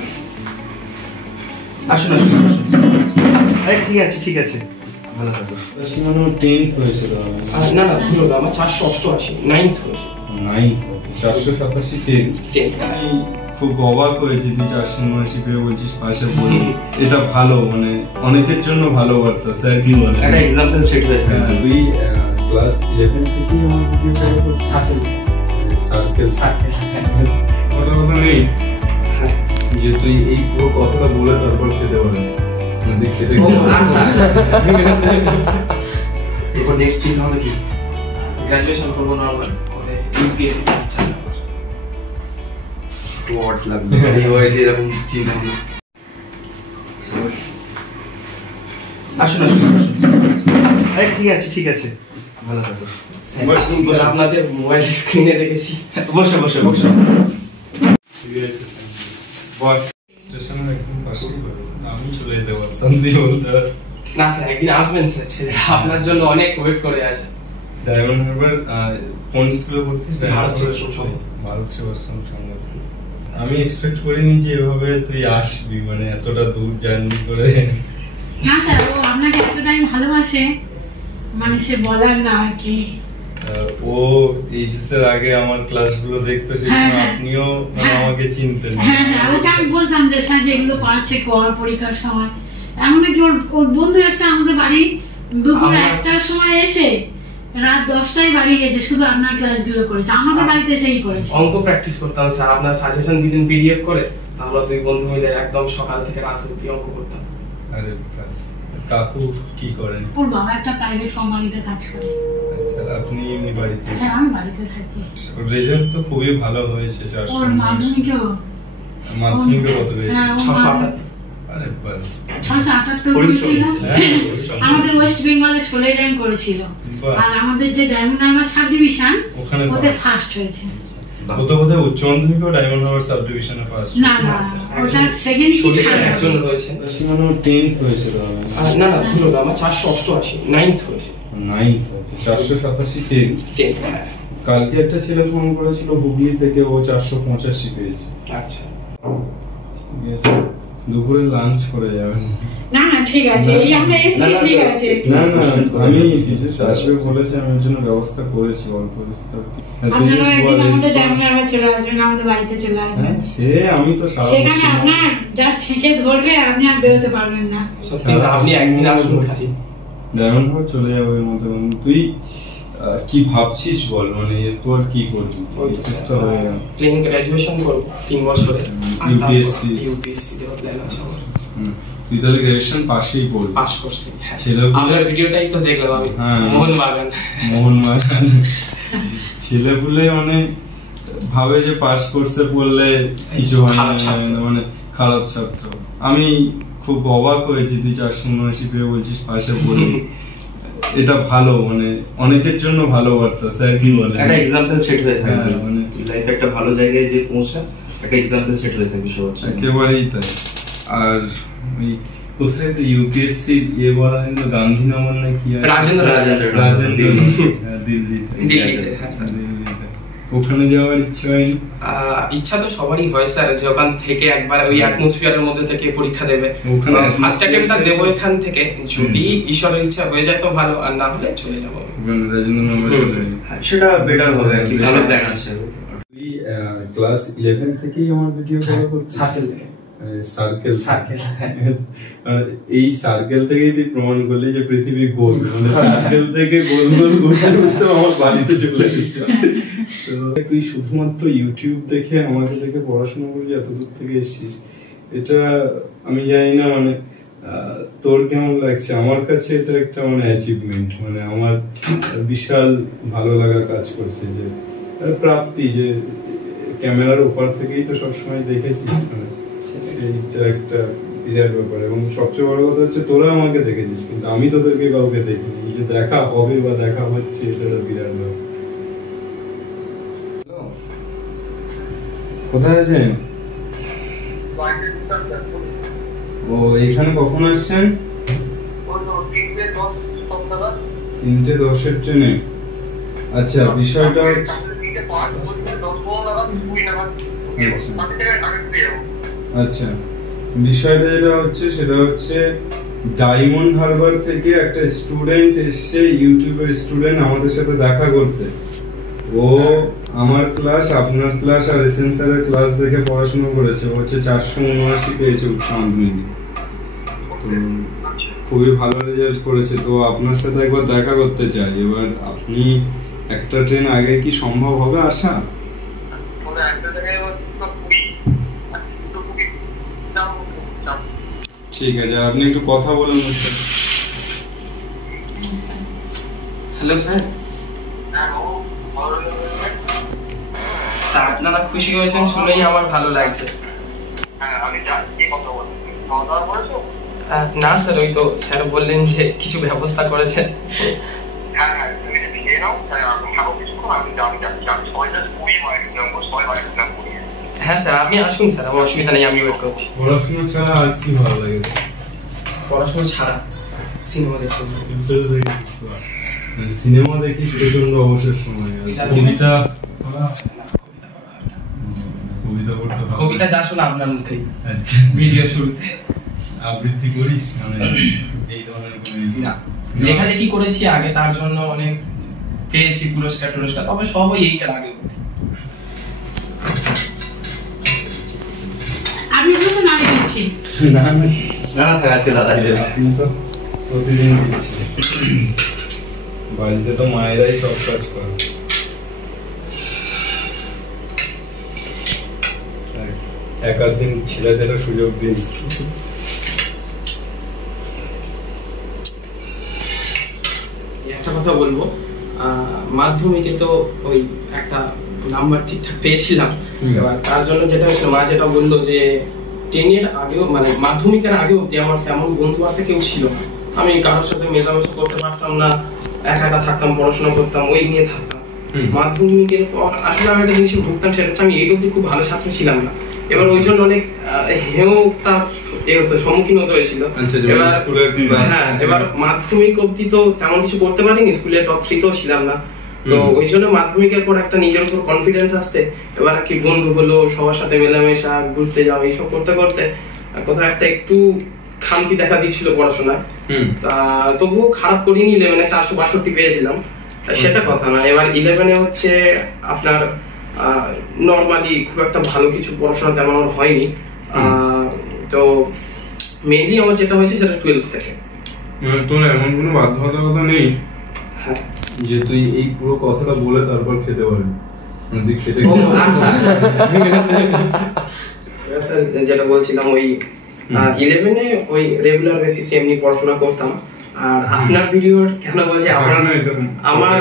আসুন আসুন আসুন। ঠিক আছে ভালো থাকো। সীমানো 10th হয়েছিল। না না ভুল হলো, আমার 488 9th হয়েছে। 9th 487 10th। আমি খুব অবাক হয়েছি তুই 479 পেয়ে বলছিস পাশে বলি। এটা ভালো, মানে অনেকের জন্য ভালো বার্তা। স্যার কি বলে একটা এক্সাম্পল সেট হয়ে থাকবে। তুই ক্লাস 11 থেকে আমার ভিডিও করা করছিস। সার্কেল কথা নেই যে তুই এই পুরো কথাটা বলে তারপর খেতে পারবি। এরপর নেক্সট চিন্তা হবে কি? গ্রাজুয়েশন করবো নরমাল করে ইউপিএসসি তে ইচ্ছা। ওয়াট লাগবে এই বয়সে এরকম চিন্তা ভাবনা। আসুন আসুন আসুন। ঠিক আছে ভালো থাকো। আপনাদের মোবাইল স্ক্রিনে দেখেছি। বসো বস স্টেশনের একদম পাশেই বাড়ি। আমি চলে যেতে পারতাম দিয়ে বলতে। না স্যার একদিন আসবেন স্যার, ছেলে আপনার জন্য অনেক ওয়েট করে আছে। ডায়মন্ড হারবার কোন স্কুলে পড়তিস? ভারত সেবাশ্রম সংঘ। আমি এক্সপেক্ট করিনি যে এভাবে তুই আসবি, মানে এতটা দূর জার্নি করে। না স্যার, ও আপনাকে এতটাই ভালোবাসে মানে সে বলার না আর কি। ও এইচএস এর আগে আমার ক্লাসগুলো দেখতো, সেই সময় আপনিও আমাকে চিনতেন। হ্যাঁ ওটা আমি বলতাম যে স্যার যেগুলো পারছে কর পরীক্ষার সময়। এমনকি ওর বন্ধু একটা আমাদের বাড়ি দুপুর 1টার সময় এসে রাত 10টায় বাড়ি গেছে, শুধু আপনার ক্লাসগুলো করেছে, আমাদের বাড়িতে এসেই করেছে। অঙ্ক প্র্যাকটিস করতাম স্যার, আপনার সাজেশন দিতেন পিডিএফ করে, আমরা দুই বন্ধু মিলে একদম সকাল থেকে রাত অবধি অঙ্ক করতাম। আরে বাস। কাকু কি করেন? ওর বাবা একটা প্রাইভেট কোম্পানিতে কাজ করে। আচ্ছা, আপনি এমনি বাড়িতে? হ্যাঁ আমি বাড়িতে থাকি। ওর রেজাল্ট তো খুবই ভালো হয়েছে। 400। ওর মাধ্যমিকে কত পেয়েছে? 678। আরে বাস, 678 করেছিল। আমাদের ওয়েস্ট বেঙ্গলে 16 র্যাঙ্ক করেছিল। আর আমাদের যে ডায়মন্ড হারবার সাব ডিভিশন ওতে ফার্স্ট হয়েছে। কোথায় উচ্চ মাধ্যমিক ও ডায়মন্ড হারবার সাব ডিভিশনে ফার্স্ট? না ওটা সেকেন্ড ডিভিশন একজন হয়েছে। সীমানো 10th হয়েছিল। না ভুল হলো, আমার 488 9th হয়েছে। 9th 487 10th। কালকে একটা ছেলে ফোন করেছিল হুগলি থেকে, ও 485 পেয়েছে। আচ্ছা ঠিক আছে, দুপুরে লাঞ্চ করে যাবেন? না ঠিক আছে, এই আমরা এসেছি ঠিক আছে। না আমি কিছু আসবে বলেছে, আমি ওর জন্য ব্যবস্থা করেছি অল্প বিস্তর। আপনারা একদিন আমাদের ডায়মন্ড হারবার চলে আসবেন, আমাদের বাড়িতে চলে আসবেন। সে আমি তো সেখানে আপনার যা ছেকে ধরবে আপনি আর বেরোতে পারবেন না। সত্যি স্যার, আপনি একদিন আসুন খালি। ডায়মন্ড হারবার চলে যাবো এর মধ্যে। তুই কি ভাবছিস বল, মানে এরপর কি করবি? প্লেন গ্রাজুয়েশন করব 3 বছরে, ইউপিএসসি দেওয়ার প্ল্যান আছে আমার। তুই তাহলে গ্রাজুয়েশন পাশেই পড়বি? পাস করছি। ছেলে আপনার ভিডিওটাই তো দেখলাম আমি, মোহনবাগান। ছেলেপুলে মানে ভাবে যে পাস কোর্সে পড়লে কিছু হয় না, মানে খারাপ ছাত্র। আমি খুব অবাক হয়েছি তুই 479 পেয়ে বলছিস পাশে পড়বি। এটা ভালো, মানে অনেকের জন্য ভালো বার্তা। স্যার কি বলে একটা এক্সাম্পল সেট হয়ে থাকবে, মানে তুই লাইফে একটা ভালো জায়গায় যে পৌঁছা, একটা এক্সাম্পল সেট হয়ে থাকবে সবার জন্য। একেবারেই তাই। আর ওই কোথায় একটা ইউপিএসসি বলা হয় না, গান্ধীনগর না কি, রাজেন্দ্র দিল্লিতে। ওখানে যাওয়ার ইচ্ছা হয়নি? ইচ্ছা তো সবারই হয় স্যার, যে ওখান থেকে একবার ওই অ্যাটমসফিয়ারের মধ্যে থেকে পরীক্ষা দেবে। ফার্স্ট অ্যাটেম্পটটা দেবো এখান থেকে, যদি ঈশ্বরের ইচ্ছা হয়ে যায় তো ভালো, আর না হলে চলে যাবো রাজেন্দ্রনগর। সেটা বেটার হবে আর কি, ভালো প্ল্যান আছে। তুই ক্লাস 11 থেকেই আমার ভিডিও করা করছিস? সার্কেল থেকে। সার্কেল এই সার্কেল থেকেই তুই প্রমাণ করলি যে পৃথিবী গোল। মানে সার্কেল থেকে গোল ঘুরতে আমার বাড়িতে চলে এসেছিস। তো তুই শুধুমাত্র ইউটিউব দেখে আমাকে দেখে পড়াশোনা করলি, এত দূর থেকে এসেছিস, এটা আমি জানি না মানে তোর কেমন লাগছে। আমার কাছে এটা একটা মানে অ্যাচিভমেন্ট, মানে আমার বিশাল ভালো লাগা কাজ করছে, যে প্রাপ্তি, যে ক্যামেরার ওপার থেকেই তো সবসময় দেখেছিস, মানে সেইটা একটা বিরাট ব্যাপার। এবং সবচেয়ে বড় কথা হচ্ছে তোরা আমাকে দেখেছিস, কিন্তু আমি তোদেরকে কাউকে দেখিনি। যে দেখা হবে বা দেখা হচ্ছে, এটা বিরাট ব্যাপার। কোথায় আছেন? ও এখানে কখন আসছেন? 3:10 ট্রেনে। আচ্ছা, বিষয়টা হচ্ছে আচ্ছা, বিষয়টা যেটা হচ্ছে সেটা হচ্ছে ডায়মন্ড হারবার থেকে একটা স্টুডেন্ট এসছে, ইউটিউবের স্টুডেন্ট, আমাদের সাথে দেখা করতে। ও আমার ক্লাস, আপনার ক্লাস আর এসএন স্যারের ক্লাস দেখে পড়াশোনা করেছে। ও হচ্ছে 479 পেয়েছে উচ্চ মাধ্যমিকে, তো খুবই ভালো রেজাল্ট করেছে। তো আপনার সাথে একবার দেখা করতে চাই। এবার আপনি একটা ট্রেন আগে কি সম্ভব হবে আসা? ঠিক আছে, আপনি একটু কথা বলুন। হ্যালো স্যার, আপনারা খুশি হয়েছেন শুনেই আমার ভালো লাগছে। না স্যার, ওই তো স্যার বললেন যে কিছু ব্যবস্থা করেছেন। হ্যাঁ স্যার, আপনি আসুন স্যার, আমার অসুবিধা নেই, আমি ওয়েট করছি। পড়াশোনা ছাড়া আর কি ভালো লাগে? পড়াশোনা ছাড়া সিনেমা দেখুন। সিনেমা দেখি প্রচন্ড অবসর সময়। কবিতা কবিতা যা শোনা আপনার মুখেই। আচ্ছা, ভিডিও শুরুতে আবৃত্তি করিস? মানে এই ধরনের না, লেখালেখি করেছি আগে, তার জন্য অনেক পেয়েছি পুরস্কার টুরস্কার, তবে সবই এইটার আগে। আমি বসে না দিচ্ছি না না না আজকে দাদা আপনি তো প্রতিদিন দিচ্ছি। বাড়িতে তো মায়েরাই সব কাজ করে। এক আধ দিন ছেলেদেরও সুযোগ দিন। একটা কথা বলবো, মাধ্যমিকে তো ওই একটা নাম্বার ঠিকঠাক পেয়েছিলাম। এবার তার জন্য যেটা মা যেটা বললো যে 10-এর আগেও, মানে মাধ্যমিকের আগেও যে আমার তেমন বন্ধু বান্ধব কেউ ছিল না, আমি কারোর সাথে মেলামেশা করতে পারতাম না, একা একা থাকতাম, পড়াশোনা করতাম, ওই নিয়ে থাকতাম। মাধ্যমিকের পর আসলে আমি একটা জিনিস ভুগতাম, সেটা হচ্ছে আমি এই অবধি খুব ভালো ছাত্র ছিলাম না। এবার ওই জন্য অনেক হেয়তার সম্মুখীন হতে হয়েছিল। হ্যাঁ, এবার মাধ্যমিক অবধি তো তেমন কিছু করতে পারিনি, স্কুলে টপ 3 তেও ছিলাম না। তো ওই জন্য মাধ্যমিকের পর একটা নিজের উপর কনফিডেন্স আসতে, এবার কি বন্ধু হলো, সবার সাথে মেলামেশা, ঘুরতে যাওয়া, এইসব করতে করতে কোথাও একটা একটু খামতি দেখা দিচ্ছিল পড়াশোনায়। তা তবুও খারাপ করিনি, 11-এ 462 পেয়েছিলাম, সেটা কথা না। এবার 11-এ হচ্ছে আপনার নরমালি খুব একটা ভালো কিছু পড়াশোনা তেমন হয়নি। তো মেইনলি আমার যেটা হয়েছে সেটা 12 থেকে। তোর এমন কোনো বাধ্যবাধকতা নেই যে তুই এই পুরো কথাটা বলে তারপর খেতে পারবি? তুই খেতে যেটা বলছিলাম, ওই 11-এ ওই রেগুলার বেসিসে এমনি পড়াশোনা করতাম। আর আপনার ভিডিওর কেন বলছি, আমার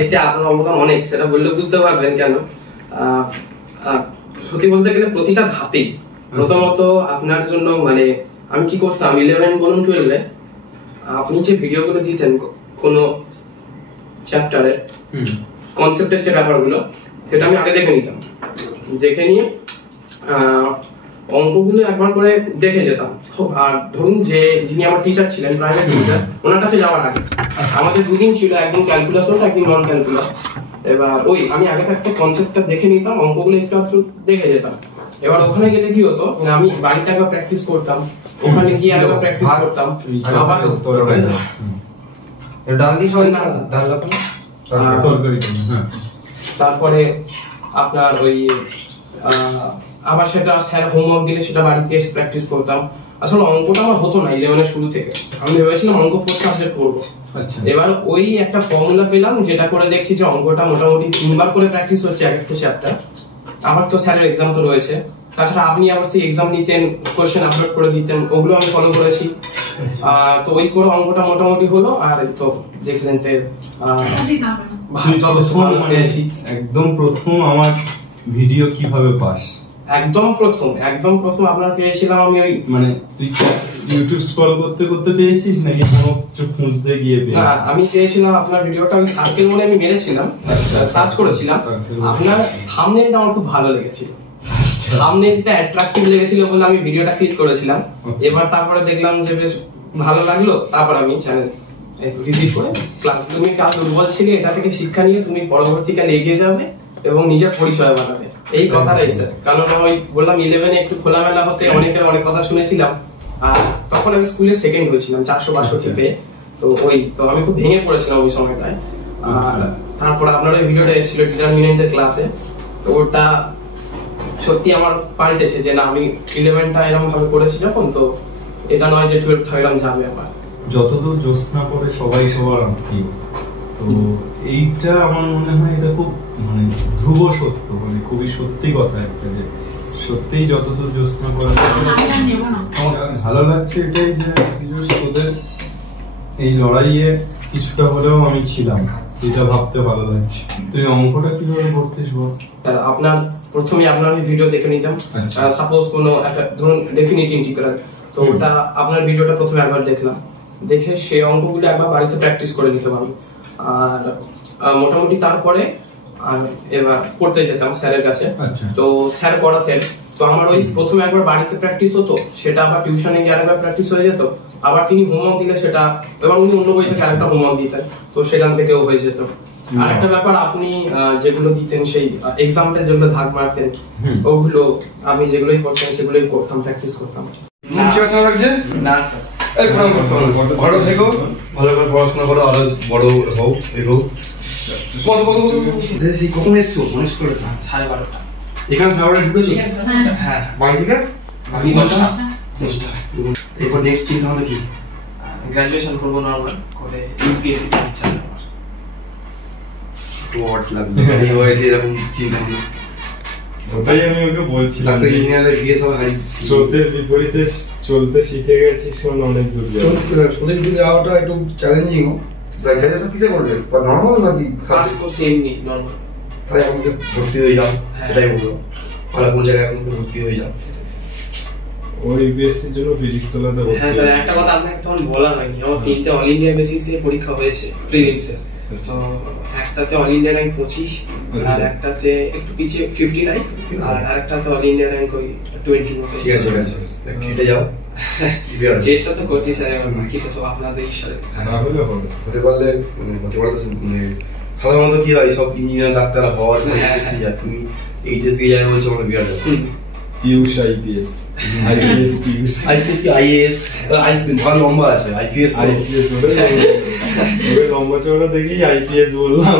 এতে আপনার অবদান অনেক, সেটা বললে বুঝতে পারবেন কেন। সত্যি বলতে গেলে প্রতিটা ধাপেই প্রথমত আপনার জন্য, মানে আমি কি করতাম 11 বলুন 12-এ, আপনি যে ভিডিওগুলো দিতেন কোনো চ্যাপ্টারের কনসেপ্টের যে ব্যাপারগুলো, সেটা আমি আগে দেখে নিতাম। দেখে নিয়ে অঙ্কগুলো একবার করে দেখে যেতাম। আর ধরুন যে যিনি আমার টিচার ছিলেন, প্রাইভেট টিচার, ওনার কাছে যাওয়ার আগে আমাদের 2 দিন ছিল, একদিন ক্যালকুলাস হতো, একদিন নন ক্যালকুলাস। এবার ওই আমি আগে থাকতে কনসেপ্টটা দেখে নিতাম, অঙ্কগুলো একটু একটু দেখে যেতাম। এবার ওখানে গেলে কি হতো, আমি বাড়িতে একবার প্র্যাকটিস করতাম, ওখানে গিয়ে একবার প্র্যাকটিস করতাম। তারপরে আপনার ওই আবার সেটা স্যার হোমওয়ার্ক দিলে সেটা বাড়িতে এসে প্র্যাকটিস করতাম। আসলে অঙ্কটা আমার হতো না 11-এর শুরু থেকে, আমি ভেবেছিলাম অঙ্ক পড়তে আসলে করবো। এবার ওই একটা ফর্মুলা পেলাম, যেটা করে দেখছি যে অঙ্কটা মোটামুটি 3 বার করে প্র্যাকটিস হচ্ছে এক একটা চ্যাপ্টার। আবার তো স্যারের এক্সাম তো রয়েছে, তাছাড়া আপনি আবার সেই এক্সাম নিতেন, কোশ্চেন আপলোড করে দিতেন, ওগুলো আমি ফলো করেছি। তো ওই করে অঙ্কটা মোটামুটি হলো। আর তো দেখলেন যে একদম প্রথম আমার ভিডিও কিভাবে পাস? একদম প্রথম আপনার পেয়েছিলাম আমি ওই, মানে তুই ইউটিউব স্ক্রল করতে করতে পেয়েছিস নাকি কোনো কিছু খুঁজতে গিয়ে পেয়েছিস? না, আমি পেয়েছিলাম আপনার ভিডিওটা ওই সার্কেল মোডে আমি মেরেছিলাম, সার্চ করেছিলাম। আপনার থাম্বনেলটা আমার খুব ভালো লেগেছিল, থাম্বনেলটা অ্যাট্রাকটিভ লেগেছিল বলে আমি ভিডিওটা ক্লিক করেছিলাম। এবার তারপরে দেখলাম যে বেশ ভালো লাগলো, তারপর আমি চ্যানেল ভিজিট করে ক্লাস, তুমি কাজ দুর্বল ছিলে, এটা থেকে শিক্ষা নিয়ে তুমি পরবর্তীকালে এগিয়ে যাবে এবং নিজের পরিচয় বানাবে, এই কথাটাই স্যার, কারণ ওই বললাম 11-এ একটু খোলামেলা হতে অনেকের অনেক কথা শুনেছিলাম, আর তখন আমি স্কুলে সেকেন্ড হয়েছিলাম 462 পেয়ে। তো আমি খুব ভেঙে পড়েছিলাম ওই সময়টায়। আর তারপর আপনার ওই ভিডিওটা এসেছিল ডিটারমিনেন্টের ক্লাসে, তো ওটা সত্যি আমার পাল্টেছে যে না আমি 11টা এরকম ভাবে করেছি যখন, তো এটা নয় যে 12টা এরকম যাবে আমার। যতদূর জ্যোৎস্না পড়ে সবাই সবার আত্মীয়, তো এইটা আমার মনে হয় এটা খুব মানে ধ্রুব সত্য, মানে খুবই সত্যি কথা একটা, যে সত্যিই যতদূর জ্যোৎস্না পড়ে আমার ভালো লাগছে এটাই যে তোদের এই লড়াইয়ে কিছুটা হলেও আমি ছিলাম, এটা ভাবতে ভালো লাগছে। তুই অঙ্কটা কিভাবে করতিস বল? আপনার প্রথমে আপনার ভিডিও দেখে নিতাম, সাপোজ কোনো একটা ধরুন ডেফিনিট ইন্টিগ্রাল, তো ওটা আপনার ভিডিওটা প্রথমে একবার দেখলাম, দেখে সেই অঙ্কগুলো একবার বাড়িতে প্র্যাকটিস করে নিতে পারবো। আর মোটামুটি তারপরে আর এবার পড়তে যেতাম স্যারের কাছে, তো স্যার পড়াতেন, তো আমার ওই প্রথমে একবার বাড়িতে প্র্যাকটিস হতো, সেটা আবার টিউশনে গিয়ে আরেকবার প্র্যাকটিস হয়ে যেত, আবার তিনি হোমওয়ার্ক দিলে সেটা এবার উনি অন্য বই থেকে আরেকটা হোমওয়ার্ক দিতেন, তো সেখান থেকেও হয়ে যেত। আর একটা ব্যাপার, আপনি যেগুলো দিতেন সেই এক্সাম্পল যেগুলো ভাগ মারতেন, ওগুলো আমি যেগুলোই করতেন সেগুলোই করতাম, প্র্যাকটিস করতাম। লাগছে না স্যার, ভালো থেকো, ভালো করে পড়াশোনা করো, আরো বড় হও, এগো। বসো বসো বসো বসো। কখন এসছো? মনে করে 12:30। এখানে খাবারে ঢুকেছো? হ্যাঁ, বাড়ি থেকে? আমি 10টা। এরপর নেক্সট চিন্তা ভাবনা কি? গ্রাজুয়েশন করবো নরমাল করে, ইউপিএসসি তে ইচ্ছা আছে আমার। ওয়াট লাগবে এই বয়সে এরকম চিন্তা ভাবনা। ওটাই আমি ওকে বলছিলাম, ডাক্তার ইঞ্জিনিয়ারের বিয়ে সব হারিয়ে স্রোতের বিপরীতে চলতে শিখে গেছি, শোন অনেক দূর যাবে। সোদের দিকে যাওয়াটা একটু চ্যালেঞ্জিং। গ্রাজুয়েশন কিসে করবে? নর্মাল নাকি ক্লাস করছি এমনি নরমাল? তাহলে আমাকে ভর্তি হয়ে যাও, এটাই বলবো। ভালো কোন জায়গায় এখন ভর্তি হয়ে যাও। ওই ইউপিএসসি এর জন্য ফিজিক্স তোলাতে ভর্তি। হ্যাঁ স্যার, একটা কথা আপনাকে তখন বলা হয়নি, আমার 3টে অল ইন্ডিয়া বেসিসে পরীক্ষা হয়েছে প্রিলিমসে। তো একটাতে অল ইন্ডিয়া র্যাঙ্ক 25, আর একটাতে একটু পিছিয়ে 59, আর আরেকটাতে অল ইন্ডিয়া র্যাঙ্ক ওই 20 মতো। ঠিক আছে, কেটে যাও। চেষ্টা তো করছি স্যার, এবার বাকিটা তো আপনাদের ঈশ্বরে। তাহলে হবে। হতে পারলে হতে পারলে সাধারণত কি হয়, সব ইঞ্জিনিয়ার ডাক্তার হওয়ার বেশি যায়। তুমি এইচএস দিয়ে যাই বলছো, আমরা বিরাট Piyush IPS, IPS Piyush, IPS কি আইএএস, ভালো লম্বা আছে আইপিএস। আইপিএস ওরে লম্বা চওড়া দেখি আইপিএস বললাম।